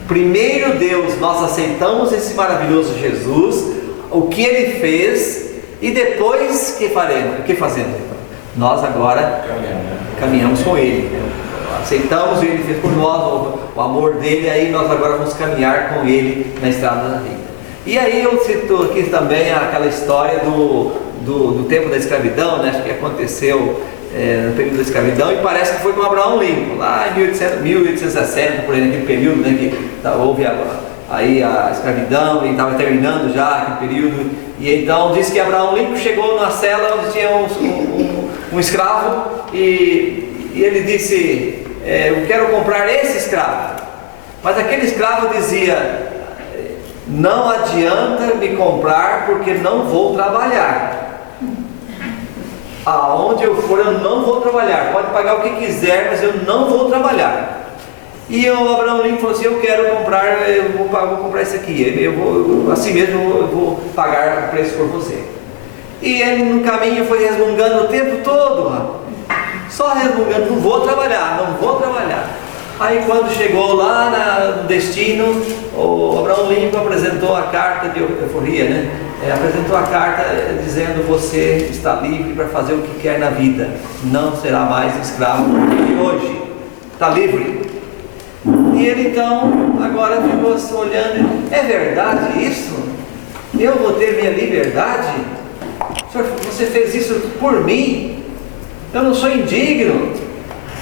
Primeiro Deus, nós aceitamos esse maravilhoso Jesus, o que Ele fez, e depois que faremos? O que fazemos? Nós agora caminhamos com Ele. Aceitamos o que Ele fez por nós, o amor dele, aí nós agora vamos caminhar com Ele na estrada da vida. E aí eu cito aqui também aquela história do tempo da escravidão, né? Acho que aconteceu no período da escravidão, e parece que foi com Abraão Lincoln, lá em 1860, por aí, naquele período, né, que houve aí a escravidão e estava terminando já aquele período. E então diz que Abraão Lincoln chegou na cela onde tinha um escravo e ele disse, eu quero comprar esse escravo. Mas aquele escravo dizia, não adianta me comprar porque não vou trabalhar. Aonde eu for eu não vou trabalhar, pode pagar o que quiser, mas eu não vou trabalhar. E o Abraão Lincoln falou assim, eu quero comprar, eu vou comprar esse aqui, assim mesmo eu vou pagar o preço por você. E ele no caminho foi resmungando o tempo todo, só resmungando, não vou trabalhar, não vou trabalhar. Aí quando chegou lá no destino, o Abraão Lincoln apresentou a carta de euforia, né? Apresentou a carta dizendo, você está livre para fazer o que quer na vida, não será mais escravo de hoje, está livre. E ele então agora ficou se olhando, é verdade isso? Eu vou ter minha liberdade? Senhor, você fez isso por mim? Eu não sou indigno.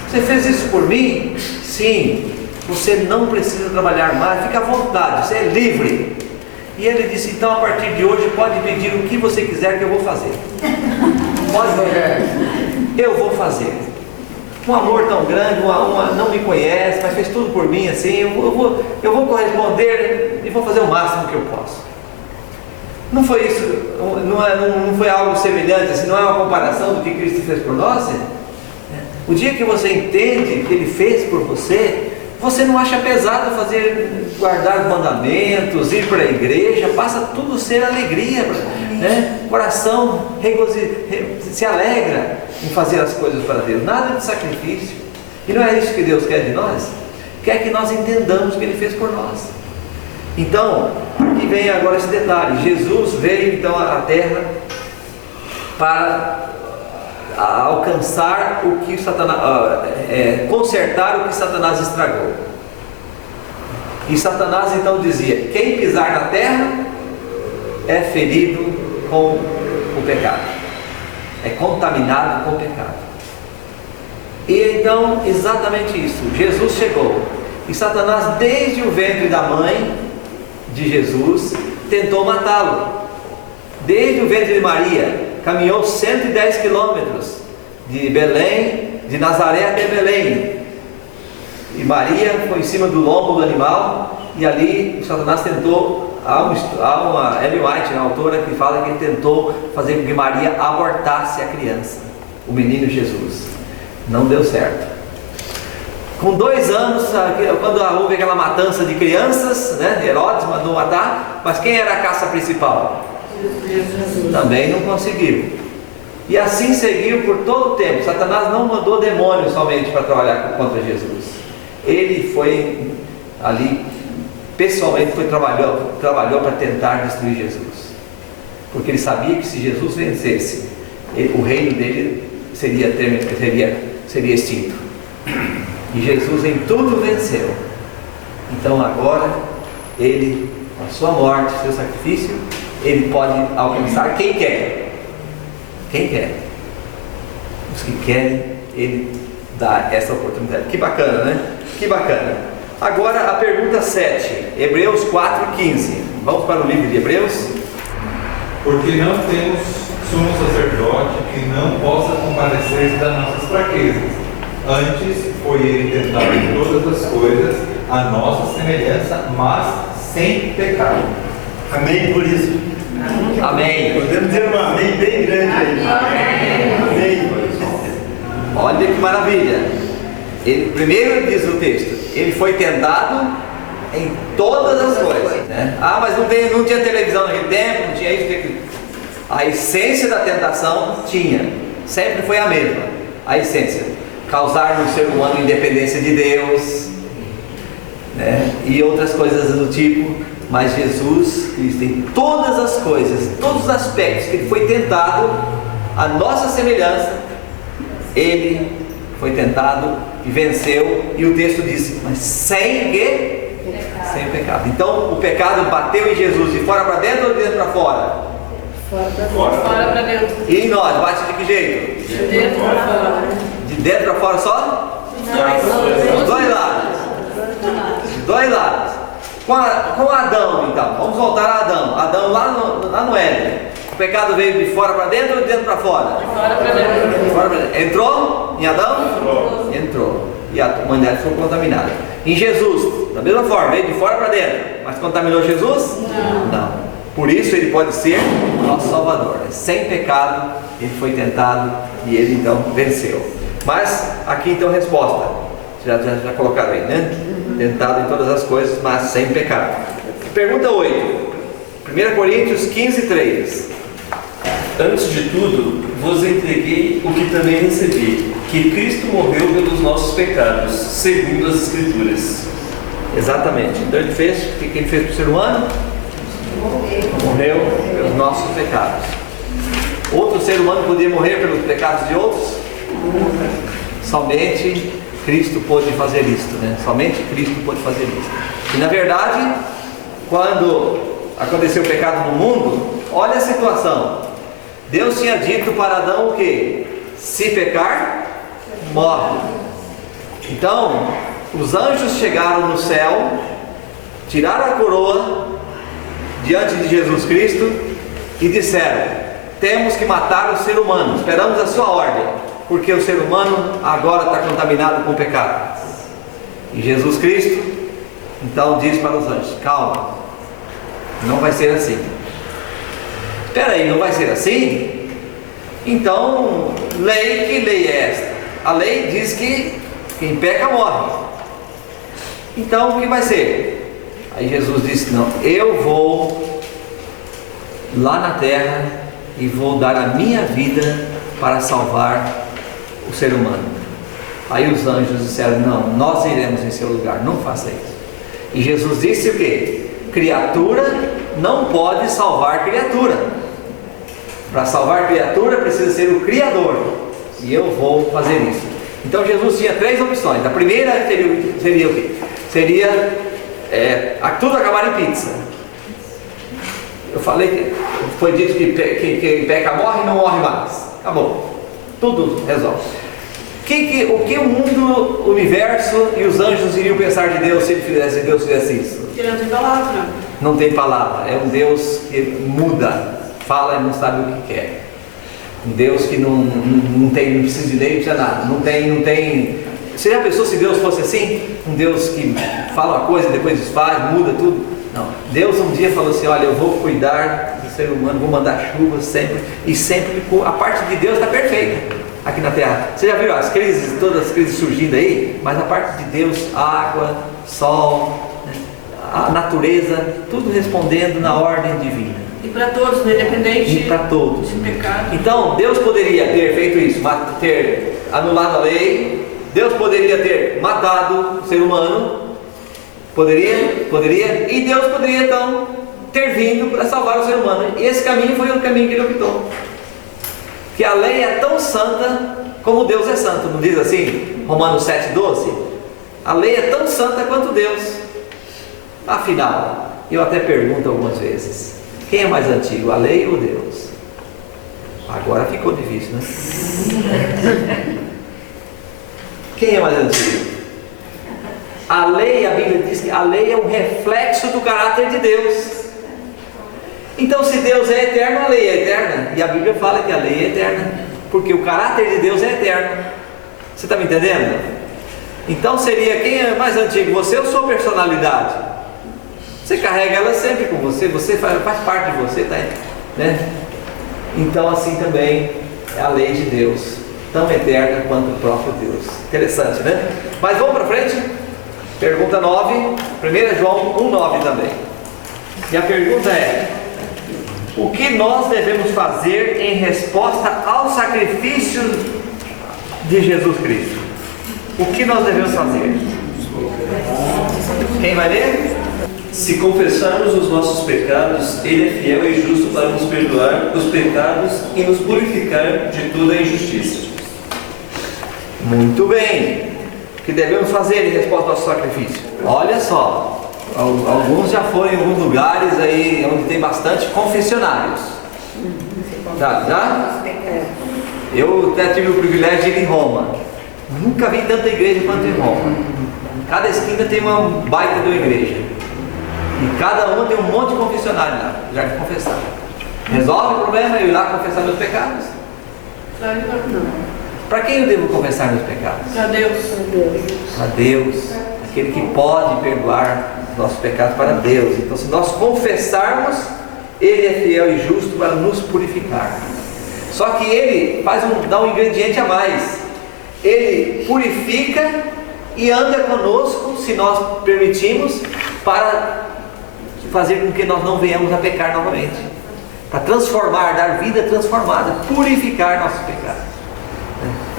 Você fez isso por mim? Sim. Você não precisa trabalhar mais, fica à vontade, você é livre. E ele disse, então a partir de hoje pode pedir o que você quiser que eu vou fazer. Pode pedir, eu vou fazer. Um amor tão grande, não me conhece, mas fez tudo por mim assim, eu vou corresponder e vou fazer o máximo que eu posso. Não foi isso, não foi algo semelhante, assim, não é uma comparação do que Cristo fez por nós? O dia que você entende que Ele fez por você, você não acha pesado guardar os mandamentos, ir para a igreja, passa tudo a ser alegria, né? O coração se alegra em fazer as coisas para Deus, nada de sacrifício. E não é isso que Deus quer de nós? Quer que nós entendamos o que Ele fez por nós. Então, aqui vem agora esse detalhe, Jesus veio então à terra para alcançar o que Satanás, consertar o que Satanás estragou. E Satanás então dizia, quem pisar na terra é ferido com o pecado, é contaminado com o pecado. E então, exatamente isso, Jesus chegou, e Satanás desde o ventre da mãe de Jesus tentou matá-lo, desde o ventre de Maria, caminhou 110 quilômetros de Belém, de Nazaré até Belém, e Maria foi em cima do lombo do animal, e ali o Satanás tentou, há uma Ellen White, a autora, que fala que ele tentou fazer com que Maria abortasse a criança, o menino Jesus. Não deu certo. Com 2 anos, quando houve aquela matança de crianças, né, Herodes mandou matar, mas quem era a caça principal? Jesus. Também não conseguiu. E assim seguiu por todo o tempo. Satanás não mandou demônios somente para trabalhar contra Jesus. Ele foi ali, pessoalmente trabalhou para tentar destruir Jesus. Porque ele sabia que se Jesus vencesse, o reino dele seria extinto. E Jesus em tudo venceu. Então agora, ele, com a sua morte, seu sacrifício, ele pode alcançar quem quer. Quem quer. Os que querem, ele dá essa oportunidade. Que bacana, né? Que bacana. Agora a pergunta 7, Hebreus 4:15. Vamos para o livro de Hebreus. Porque não temos sumo sacerdote que não possa compadecer das nossas fraquezas. Antes foi ele tentado em todas as coisas, a nossa semelhança, mas sem pecado. Amém por isso. Amém. Podemos dizer um amém bem grande aí. Amém. Olha que maravilha. Ele, primeiro diz o texto, ele foi tentado em todas as coisas, né? Ah, mas não tinha televisão naquele tempo, não tinha isso. A essência da tentação tinha, sempre foi a mesma. A essência, causar no ser humano independência de Deus, né? E outras coisas do tipo. Mas Jesus Cristo, em todas as coisas, todos os aspectos que ele foi tentado, a nossa semelhança, ele foi tentado e venceu. E o texto diz, mas sem pecado. Então o pecado bateu em Jesus de fora para dentro ou de dentro para fora? Fora para dentro. E em nós, bate de que jeito? De dentro para fora. De dentro para fora só? Dos dois lados. Dos dois lados. Com Adão, então, vamos voltar a Adão. Adão lá no Éden. O pecado veio de fora para dentro ou de dentro para fora? De fora para dentro. De fora para dentro. Entrou? Em Adão? Entrou. E a humanidade foi contaminada. Em Jesus, da mesma forma, veio de fora para dentro. Mas contaminou Jesus? Não. Por isso ele pode ser nosso Salvador. Sem pecado, ele foi tentado e ele então venceu. Mas aqui então a resposta. Já colocaram aí, né? Tentado em todas as coisas, mas sem pecado. Pergunta 8. 1 Coríntios 15:3. Antes de tudo, vos entreguei o que também recebi, que Cristo morreu pelos nossos pecados, segundo as Escrituras. Exatamente. Então ele fez, o que ele fez para o ser humano? Morreu pelos nossos pecados. Outro ser humano podia morrer pelos pecados de outros? Somente Cristo pôde fazer isto, né? Somente Cristo pôde fazer isso. E na verdade, quando aconteceu o pecado no mundo, olha a situação. Deus tinha dito para Adão o quê? Se pecar, morre. Então, os anjos chegaram no céu, tiraram a coroa diante de Jesus Cristo e disseram: temos que matar o ser humano, esperamos a sua ordem, porque o ser humano agora está contaminado com o pecado. E Jesus Cristo então diz para os anjos: calma, não vai ser assim. Espera aí, não vai ser assim? Então, que lei é esta? A lei diz que quem peca morre. Então o que vai ser? Aí Jesus disse: não, eu vou lá na terra e vou dar a minha vida para salvar o ser humano. Aí os anjos disseram: não, nós iremos em seu lugar, não faça isso. E Jesus disse o quê? Criatura não pode salvar criatura. Para salvar criatura precisa ser o Criador, e eu vou fazer isso. Então Jesus tinha 3 opções. A primeira seria o quê? Seria tudo acabar em pizza. Eu falei que foi dito que quem peca morre, não morre mais. Acabou. Tudo resolve. O que o mundo, o universo e os anjos iriam pensar de Deus se Deus fizesse isso? Que não tem palavra. Não tem palavra. É um Deus que muda, fala e não sabe o que quer. Um Deus que não precisa de lei, não precisa nada. Não tem. Você já pensou se Deus fosse assim? Um Deus que fala uma coisa e depois desfaz, muda tudo? Não. Deus um dia falou assim: olha, eu vou cuidar do ser humano, vou mandar chuva sempre. E sempre a parte de Deus está perfeita aqui na terra. Você já viu as crises, todas as crises surgindo aí? Mas a parte de Deus, água, sol, a natureza, tudo respondendo na ordem divina. E para todos, independente E para todos. de pecado. Então Deus poderia ter feito isso, ter anulado a lei. Deus poderia ter matado o ser humano. Poderia. E Deus poderia então ter vindo para salvar o ser humano. E esse caminho foi o caminho que ele optou. Que a lei é tão santa como Deus é santo. Não diz assim, Romanos 7,12? A lei é tão santa quanto Deus. Afinal, eu até pergunto algumas vezes: quem é mais antigo, a lei ou Deus? Agora ficou difícil, né? Quem é mais antigo? A lei, a Bíblia diz que a lei é um reflexo do caráter de Deus. Então, se Deus é eterno, a lei é eterna. E a Bíblia fala que a lei é eterna, porque o caráter de Deus é eterno. Você está me entendendo? Então seria: quem é mais antigo, você ou sua personalidade? Você carrega ela sempre com você, faz parte de você, tá? Né? Então assim também é a lei de Deus, tão eterna quanto o próprio Deus. Interessante, né? Mas vamos para frente. Pergunta 9, 1 João 1,9 também. E a pergunta é: o que nós devemos fazer em resposta ao sacrifício de Jesus Cristo? O que nós devemos fazer? Quem vai ler? Se confessarmos os nossos pecados, Ele é fiel e justo para nos perdoar os pecados e nos purificar de toda a injustiça. Muito bem. O que devemos fazer em resposta ao nosso sacrifício? Olha só, alguns já foram em alguns lugares aí onde tem bastante confessionários. Já? Eu até tive o privilégio de ir em Roma. Nunca vi tanta igreja quanto em Roma. Cada esquina tem uma baita de uma igreja. E cada uma tem um monte de confessionário lá, já de confessar. Resolve o problema eu ir lá confessar meus pecados? Claro que não. Para quem eu devo confessar meus pecados? Para Deus. A Deus, aquele que pode perdoar os nossos pecados, para Deus. Então, se nós confessarmos, Ele é fiel e justo para nos purificar. Só que Ele dá um ingrediente a mais. Ele purifica e anda conosco, se nós permitimos, para fazer com que nós não venhamos a pecar novamente, para transformar, dar vida transformada, purificar nossos pecados.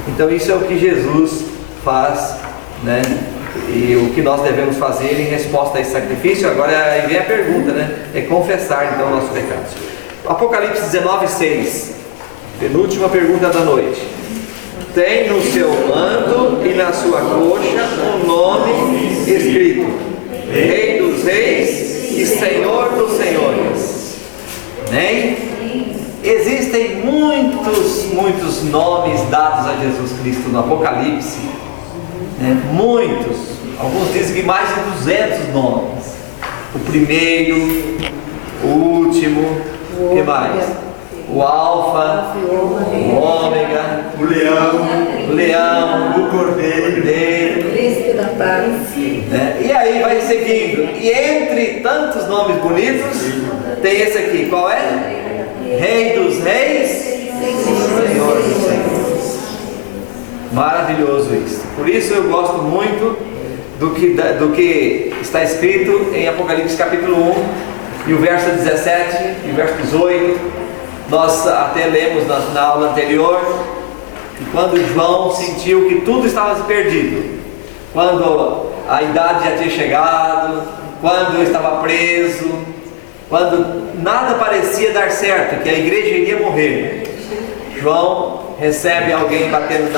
Então isso é o que Jesus faz, né? E o que nós devemos fazer em resposta a esse sacrifício. Agora aí vem a pergunta, né? É confessar então nossos pecados. Apocalipse 19:6, penúltima pergunta da noite. Tem no seu manto e na sua coxa um nome escrito: Rei dos Reis e Senhor dos Senhores. Nem? Existem muitos nomes dados a Jesus Cristo no Apocalipse, né? Muitos. Alguns dizem que mais de 200 nomes. O primeiro, o último, o que mais? O Alfa, o Ômega, O leão, o cordeiro, Príncipe da paz. né? E aí vai seguindo. E entre tantos nomes bonitos, tem esse aqui. Qual é? Rei dos Reis, Senhor dos Senhores. Maravilhoso isso. Por isso eu gosto muito do que está escrito em Apocalipse capítulo 1 e o verso 17 e o verso 18. Nós até lemos na aula anterior que quando João sentiu que tudo estava perdido, quando a idade já tinha chegado, quando estava preso, quando nada parecia dar certo, que a igreja iria morrer, João recebe alguém batendo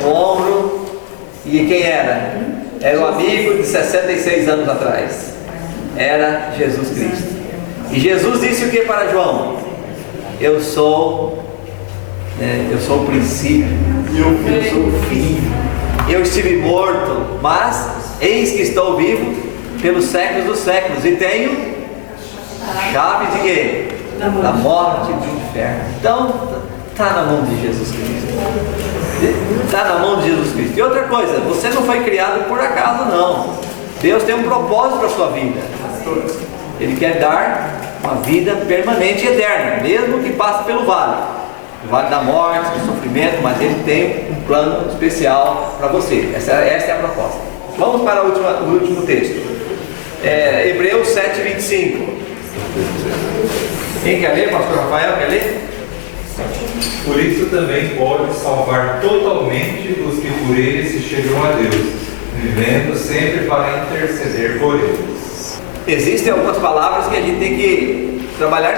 no ombro. E quem era? Era um amigo de 66 anos atrás. Era Jesus Cristo. E Jesus disse o que para João? Eu sou o princípio, eu sou o fim. Eu estive morto, mas eis que estou vivo pelos séculos dos séculos, e tenho chave de quê? Da morte e do inferno. Então, está na mão de Jesus Cristo. Está na mão de Jesus Cristo. E outra coisa, você não foi criado por acaso, não. Deus tem um propósito para a sua vida. Ele quer dar uma vida permanente e eterna, mesmo que passe pelo vale da morte, do sofrimento, mas Ele tem um plano especial para você. Essa é a proposta. Vamos para o último texto. Hebreus 7:25. Quem quer ler? Pastor Rafael, quer ler? Por isso também pode salvar totalmente os que por ele se chegam a Deus, vivendo sempre para interceder por eles. Existem algumas palavras que a gente tem que trabalhar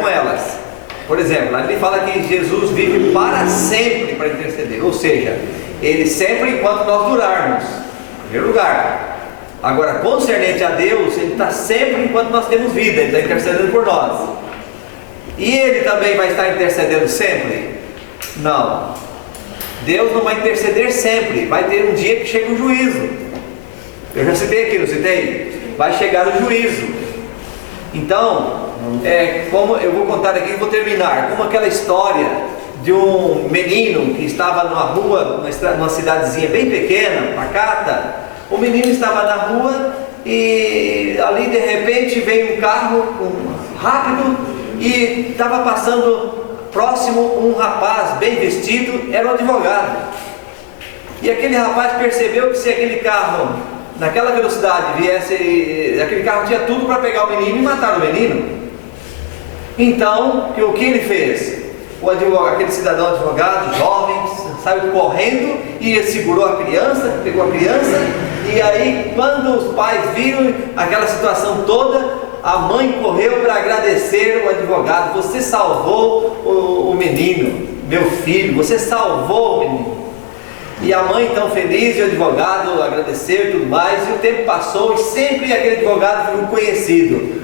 com elas. Por exemplo, ali fala que Jesus vive para sempre para interceder, ou seja, Ele sempre enquanto nós durarmos, em primeiro lugar. Agora, concernente a Deus, Ele está sempre enquanto nós temos vida, Ele está intercedendo por nós. E Ele também vai estar intercedendo sempre? Não. Deus não vai interceder sempre, vai ter um dia que chega o juízo. Eu já citei aqui, não citei? Vai chegar o juízo. Então, como eu vou contar aqui e vou terminar, como aquela história de um menino que estava numa rua, numa cidadezinha bem pequena, pacata. O menino estava na rua e ali de repente veio um carro rápido e estava passando próximo um rapaz bem vestido, era um advogado. E aquele rapaz percebeu que se aquele carro, naquela velocidade, viesse, aquele carro tinha tudo para pegar o menino e matar o menino. Então, o que ele fez? Aquele cidadão advogado, jovem, saiu correndo e segurou a criança, pegou a criança. E aí, quando os pais viram aquela situação toda, a mãe correu para agradecer o advogado. Você salvou o menino, meu filho, você salvou o menino. E a mãe tão feliz e o advogado agradeceu e tudo mais. E o tempo passou e sempre aquele advogado ficou conhecido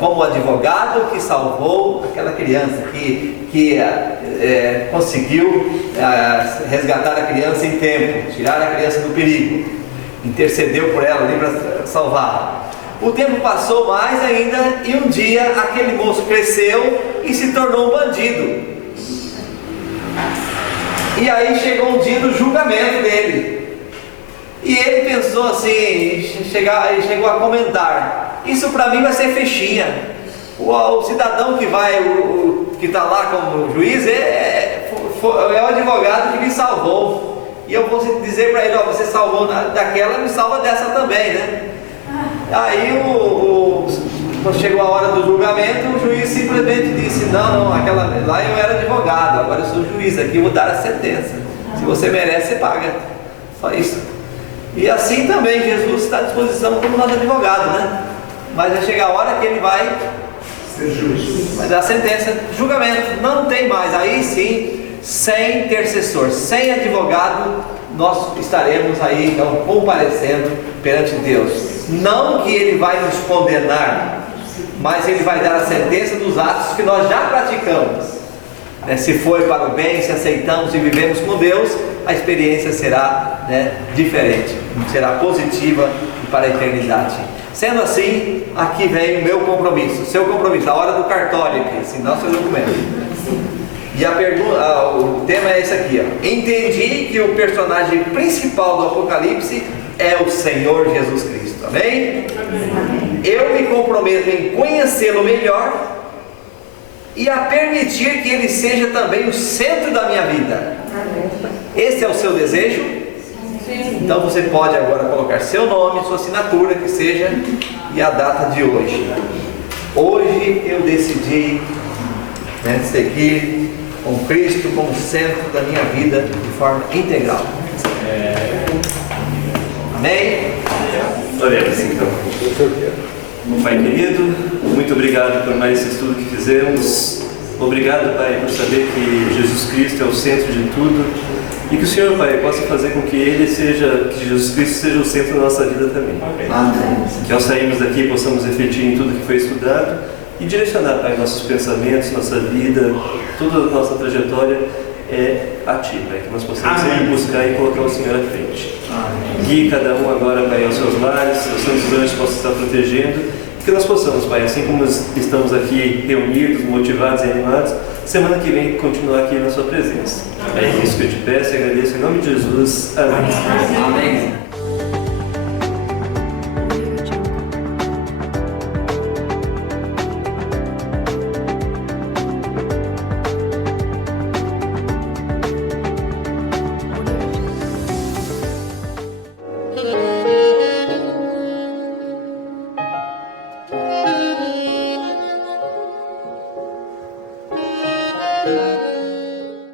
como o advogado que salvou aquela criança, que conseguiu resgatar a criança em tempo, tirar a criança do perigo, intercedeu por ela ali para salvar. O tempo passou mais ainda e um dia aquele moço cresceu e se tornou um bandido. E aí chegou um dia do julgamento dele. E ele pensou assim, chegou a comentar: isso para mim vai ser fichinha. O cidadão que vai, que está lá como juiz, é o advogado que me salvou. E eu vou dizer para ele: ó, você salvou daquela, me salva dessa também, né? Aí quando chegou a hora do julgamento, o juiz simplesmente disse: não, aquela lá eu era advogado, agora eu sou juiz, aqui eu vou dar a sentença. Se você merece, você paga. Só isso. E assim também Jesus está à disposição como nosso advogado, né? Mas vai chegar a hora que ele vai Ser justo. mas a sentença, julgamento, não tem mais. Aí sim, sem intercessor, sem advogado, nós estaremos aí então comparecendo perante Deus. Não que ele vai nos condenar, mas ele vai dar a sentença dos atos que nós já praticamos. Se foi para o bem, se aceitamos e vivemos com Deus, a experiência será diferente, será positiva para a eternidade. Sendo assim, aqui vem o meu compromisso, o seu compromisso, a hora do cartório aqui, assinar o seu documento. E a pergunta, o tema é esse aqui, ó. Entendi que o personagem principal do Apocalipse é o Senhor Jesus Cristo, amém? Eu me comprometo em conhecê-lo melhor e a permitir que ele seja também o centro da minha vida. Esse é o seu desejo? Sim. Então você pode agora colocar seu nome, sua assinatura, que seja, e a data de hoje. Hoje eu decidi seguir com Cristo como centro da minha vida de forma integral. Amém? Oremos então. Pai querido, muito obrigado por mais esse estudo que fizemos. Obrigado, Pai, por saber que Jesus Cristo é o centro de tudo e que o Senhor, Pai, possa fazer com que que Jesus Cristo seja o centro da nossa vida também. Amém. Que ao sairmos daqui possamos refletir em tudo que foi estudado e direcionar, Pai, nossos pensamentos, nossa vida, toda a nossa trajetória a Ti, Pai, que nós possamos sempre buscar e colocar o Senhor à frente. Guie cada um agora, Pai, aos seus lares, os santos anjos possam estar protegendo, e que nós possamos, Pai, assim como estamos aqui reunidos, motivados e animados, semana que vem continuar aqui na Sua presença. É isso que eu te peço e agradeço em nome de Jesus. Amém. Amém.